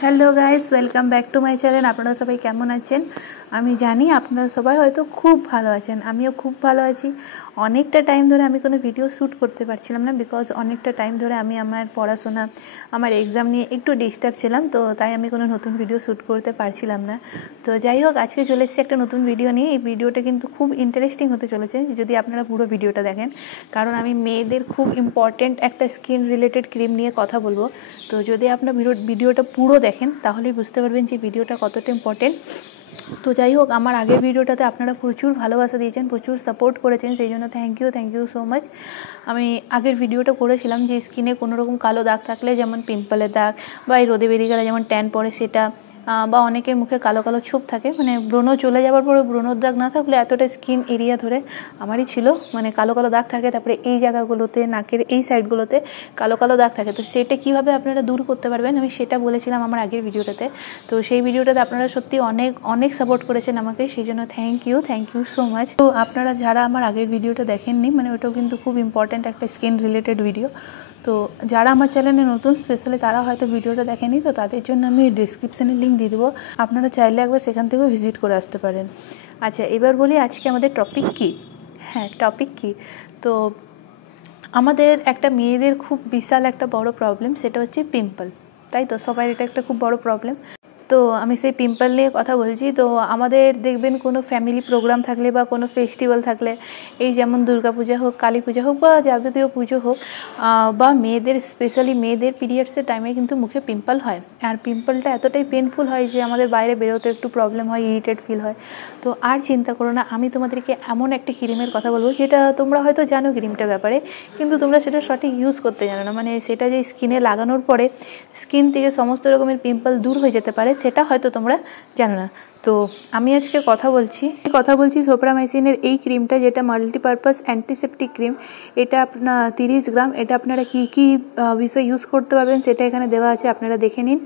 Hello guys, welcome back to my channel. आपनारा सबाई केमन आछेन? आमी जानी आपनारा सबाई हयतो खूब भालो आछेन, आमिও खूब भालो आछि। अनेकटा टाइम धरे आमी कोनो भिडियो शुट करते पारछिलाम ना, बिकज अनेकटा टाइम धरे आमी आमार पढ़ाशोना आमार एग्जाम निये एकटु डिस्टार्ब छिलाम, तो ताई आमी कोनो नतुन भिडियो शुट करते पारछिलाम ना। तो যাই হোক আজকে চলে এসেছি একটা নতুন ভিডিও নিয়ে। এই ভিডিওটা কিন্তু খুব ইন্টারেস্টিং হতে চলেছে যদি আপনারা পুরো ভিডিওটা দেখেন, কারণ আমি মেয়েদের খুব ইম্পর্টেন্ট একটা স্কিন রিলেটেড ক্রিম নিয়ে কথা বলবো। তো যদি আপনারা ভিডিওটা পুরো দেখেন তাহলেই বুঝতে পারবেন যে ভিডিওটা কতটা ইম্পর্টেন্ট। তো যাই হোক, আমার আগের ভিডিওটাতে আপনারা প্রচুর ভালোবাসা দিয়েছেন, প্রচুর সাপোর্ট করেছেন, সেই জন্য থ্যাংক ইউ সো মাচ। আমি আগের ভিডিওটা করেছিলাম যে স্কিনে কোনো রকম কালো দাগ থাকলে, যেমন পিম্পলের দাগ বা এই রোদে বেরিয়ে গেলে যেমন ট্যান পড়ে সেটা, বা অনেকের মুখে কালো কালো ছোপ থাকে, মানে ব্রণ চলে যাওয়ার পরে ব্রণর দাগ না থাকলে এতটা স্কিন এরিয়া ধরে আমারই ছিল, মানে কালো কালো দাগ থাকে, তারপরে এই জায়গাগুলোতে নাকের এই সাইডগুলোতে কালো কালো দাগ থাকে। তো সেটা কীভাবে আপনারা দূর করতে পারবেন আমি সেটা বলেছিলাম আমার আগের ভিডিওটাতে। তো সেই ভিডিওটাতে আপনারা সত্যি অনেক অনেক সাপোর্ট করেছেন আমাকে, সেই জন্য থ্যাংক ইউ সো মাচ। তো আপনারা যারা আমার আগের ভিডিওটা দেখেননি, মানে ওটাও কিন্তু খুব ইম্পর্ট্যান্ট একটা স্কিন রিলেটেড ভিডিও। তো যারা আমার চ্যানেলে নতুন স্পেশালি তারা হয়তো ভিডিওটা দেখেনি, তো তাদের জন্য আমি ডিসক্রিপশানে লিঙ্ক দিয়ে দেবো, আপনারা চাইলে একবার সেখান থেকেও ভিজিট করে আসতে পারেন। আচ্ছা, এবার বলি আজকে আমাদের টপিক কী। হ্যাঁ, টপিক কী, তো আমাদের একটা মেয়েদের খুব বিশাল একটা বড় প্রবলেম, সেটা হচ্ছে পিম্পল, তাই তো? সবার এটা একটা খুব বড় প্রবলেম। তো আমি সেই পিম্পল নিয়ে কথা বলছি। তো আমাদের দেখবেন কোনো ফ্যামিলি প্রোগ্রাম থাকলে বা কোনো ফেস্টিভ্যাল থাকলে, এই যেমন দুর্গা পূজা হোক, কালী পূজা হোক বা যাবতীয় পুজো হোক, বা মেয়েদের স্পেশালি মেয়েদের পিরিয়ডসের টাইমে কিন্তু মুখে পিম্পল হয়। আর পিম্পলটা এতটাই পেনফুল হয় যে আমাদের বাইরে বেরোতে একটু প্রবলেম হয়, ইরিটেট ফিল হয়। তো আর চিন্তা করো না, আমি তোমাদেরকে এমন একটা ক্রিমের কথা বলবো যেটা তোমরা হয়তো জানো ক্রিমটার ব্যাপারে, কিন্তু তোমরা সেটা সঠিক ইউজ করতে জানো না। মানে সেটা যে স্কিনে লাগানোর পরে স্কিন থেকে সমস্ত রকমের পিম্পল দূর হয়ে যেতে পারে সেটা হয়তো তোমরা জানো না। তো আমি আজকে কথা বলছি সোপ্রামাইসিনের এই ক্রিমটা, যেটা মাল্টিপারপাস অ্যান্টিসেপটিক ক্রিম। এটা আপনার 30 গ্রাম। এটা আপনারা কী কী বিষয় ইউজ করতে পারবেন সেটা এখানে দেওয়া আছে, আপনারা দেখে নিন।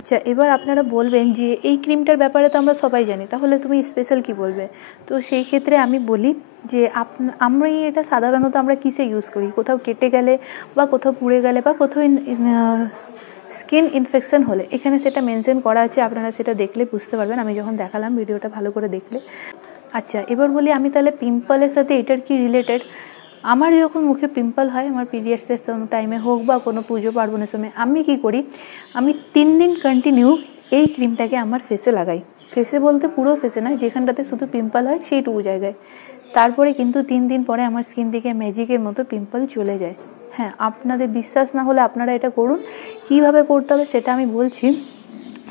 আচ্ছা, এবার আপনারা বলবেন যে এই ক্রিমটার ব্যাপারে তো আমরা সবাই জানি, তাহলে তুমি স্পেশাল কি বলবে? তো সেই ক্ষেত্রে আমি বলি যে আমরা এটা সাধারণত আমরা কিসে ইউজ করি? কোথাও কেটে গেলে বা কোথাও পুড়ে গেলে বা কোথাও স্কিন ইনফেকশন হলে, এখানে সেটা মেনশন করা আছে, আপনারা সেটা দেখলে বুঝতে পারবেন, আমি যখন দেখালাম ভিডিওটা ভালো করে দেখলে। আচ্ছা, এবার বলি আমি তাহলে পিম্পলের সাথে এটার কি রিলেটেড। আমার যখন মুখে পিম্পল হয়, আমার পিরিয়ডসের টাইমে হোক বা কোনো পুজো পার্বণের সময়, আমি কি করি, আমি 3 দিন কন্টিনিউ এই ক্রিমটাকে আমার ফেসে লাগাই। ফেসে বলতে পুরো ফেসে নয়, যেখানটাতে শুধু পিম্পল হয় সেইটুকু জায়গায়। তারপরে কিন্তু 3 দিন পরে আমার স্কিন থেকে ম্যাজিকের মতো পিম্পল চলে যায়। হ্যাঁ, আপনাদের বিশ্বাস না হলে আপনারা এটা করুন। কীভাবে করতে হবে সেটা আমি বলছি,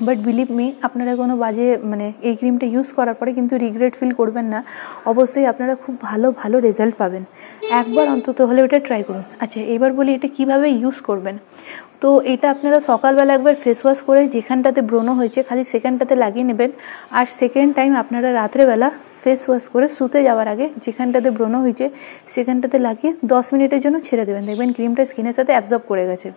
বাট বিলিভ মি, আপনারা কোনো বাজে মানে এই ক্রিমটা ইউজ করার পরে কিন্তু রিগ্রেট ফিল করবেন না। অবশ্যই আপনারা খুব ভালো রেজাল্ট পাবেন। একবার অন্তত হলে ওটা ট্রাই করুন। আচ্ছা, এবার বলি এটা কিভাবে ইউজ করবেন। তো এটা আপনারা সকালবেলা একবার ফেস ওয়াশ করে যেখানটাতে ব্রণ হয়েছে খালি সেখানটাতে লাগিয়ে নেবেন। আর সেকেন্ড টাইম আপনারা রাত্রেবেলা ফেস ওয়াশ করে শুতে যাওয়ার আগে যেখানটাতে ব্রণ হয়েছে সেখানটাতে লাগিয়ে 10 মিনিটের জন্য ছেড়ে দেবেন, দেখবেন ক্রিমটা স্কিনের সাথে অ্যাবজর্ব করে গেছে।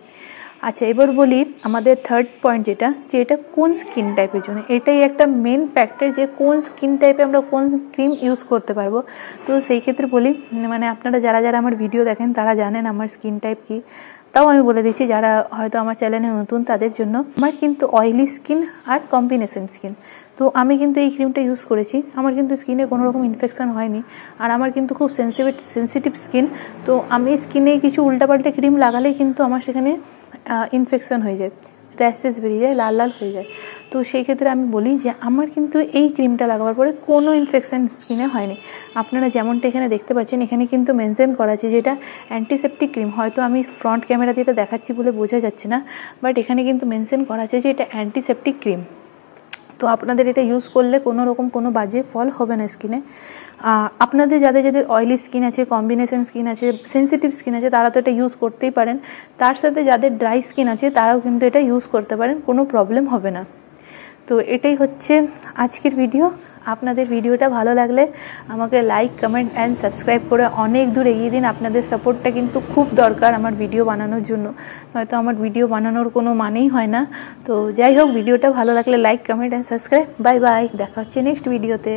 আচ্ছা, এবার বলি আমাদের থার্ড পয়েন্ট যেটা, যে এটা কোন স্কিন টাইপের জন্য। এটাই একটা মেন ফ্যাক্টর যে কোন স্কিন টাইপে আমরা কোন ক্রিম ইউজ করতে পারবো। তো সেই ক্ষেত্রে বলি, মানে আপনারা যারা আমার ভিডিও দেখেন তারা জানেন আমার স্কিন টাইপ কী, তাও আমি বলে দিচ্ছি যারা হয়তো আমার চ্যানেলে নতুন তাদের জন্য। আমার কিন্তু অয়েলি স্কিন আর কম্বিনেশন স্কিন। তো আমি কিন্তু এই ক্রিমটা ইউজ করেছি, আমার কিন্তু স্কিনে কোনো রকম ইনফেকশন হয়নি, আর আমার কিন্তু খুব সেন্সিটিভ স্কিন। তো আমি স্কিনে কিছু উল্টাপাল্টা ক্রিম লাগালেই কিন্তু আমার সেখানে ইনফেকশন হয়ে যায়, র্যাশেস বেরিয়ে যায়, লাল হয়ে যায়। তো সেই ক্ষেত্রে আমি বলি যে আমার কিন্তু এই ক্রিমটা লাগাবার পরে কোনো ইনফেকশন স্কিনে হয়নি। আপনারা যেমনটা এখানে দেখতে পাচ্ছেন, এখানে কিন্তু মেনশন করা আছে যেটা অ্যান্টিসেপটিক ক্রিম। হয়তো আমি ফ্রন্ট ক্যামেরা দিয়ে এটা দেখাচ্ছি বলে বোঝা যাচ্ছে না, বাট এখানে কিন্তু মেনশন করা আছে যে এটা অ্যান্টিসেপটিক ক্রিম। তো আপনাদের এটা ইউজ করলে কোনো রকম কোনো বাজে ফল হবে না স্কিনে। আপনাদের যাদের অয়েলি স্কিন আছে, কম্বিনেশন স্কিন আছে, সেন্সিটিভ স্কিন আছে, তারা তো এটা ইউজ করতেই পারেন। তার সাথে যাদের ড্রাই স্কিন আছে তারাও কিন্তু এটা ইউজ করতে পারেন, কোনো প্রবলেম হবে না। তো এটাই হচ্ছে আজকের ভিডিও। আপনাদের ভিডিওটা ভালো লাগলে আমাকে লাইক, কমেন্ট অ্যান্ড সাবস্ক্রাইব করে অনেক দূর এগিয়ে দিন। আপনাদের সাপোর্টটা কিন্তু খুব দরকার আমার ভিডিও বানানোর জন্য, নয়তো আমার ভিডিও বানানোর কোনো মানেই হয় না। তো যাই হোক, ভিডিওটা ভালো লাগলে like, comment and subscribe. Bye bye, দেখা হচ্ছে নেক্সট ভিডিওতে।